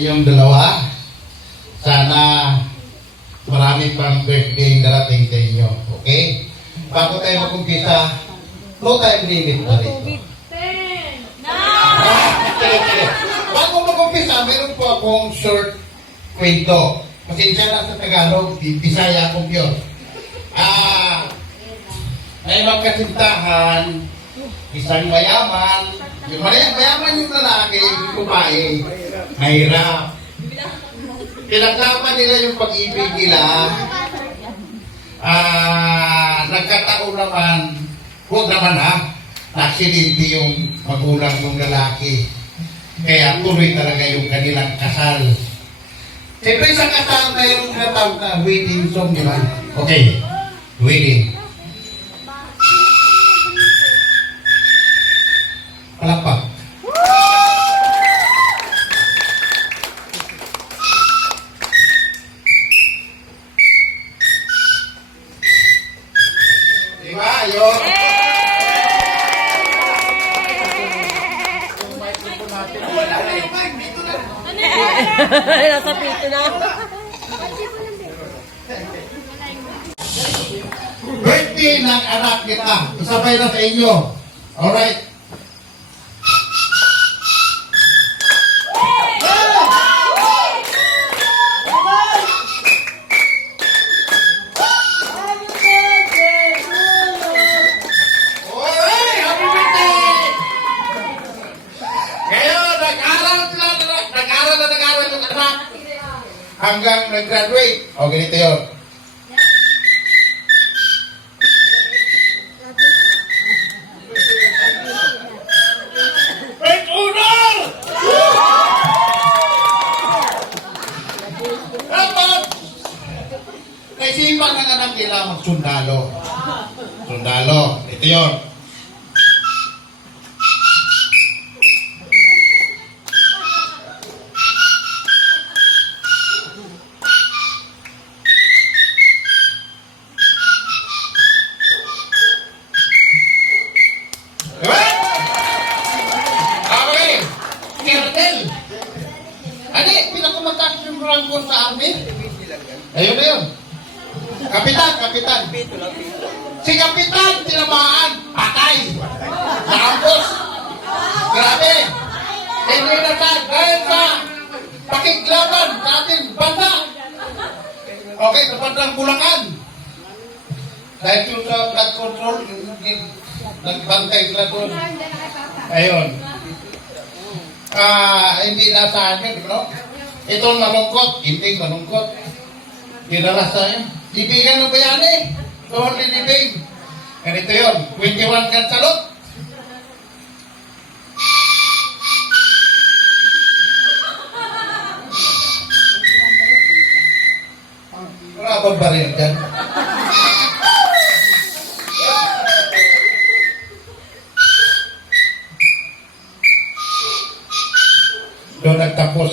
inyong dalawa. Sana marami pang birthday darating sa inyo. Okay? Bago tayo mag-umpisa, no time limit pa rito. Bago mag-umpisa, meron po akong short kwento. Pasensya na sa Tagalog, Bisaya akong yun. May magkasintahan, isang mayaman, yung mayaman yung lalaki, yung babae, mahirap. Pinaglaban nila yung pag-ibig nila. Nagkataon naman, huwag naman aksidente yung magulang ng lalaki. Kaya tuloy talaga yung kanilang kasal. Siyempre sa kasal na yung natawag na wedding song, di ba? Okay, wedding. Palakpak. Diba? Yun. Nasa pito na. Birthday ng anak kita. Isabay na sa inyo. Alright. Hanggang nag-graduate. O, ganito yun. Great honor! Dapat! Naisipan ng anak nila magsundalo. Sundalo. Ito yun. Adi, pinakamatang yung rangko sa army. Ayun na yun. Kapitan. Si Kapitan, tinamaan, patay. Nakampos. Grabe. Hindi na dahil sa pakiglaban sa ating banda. Okay, sa bandang Bulacan. Dahil yung sa blood control, nagbantay sila doon. Ayun. Hindi nasa amin, no? Ito malungkot, hindi malungkot. Dinala sa amin. Ibigan ng bayani. Tuhon linibig. Ganito yun, 21 kan salot. Wala bang baril dyan? Doon nagtapos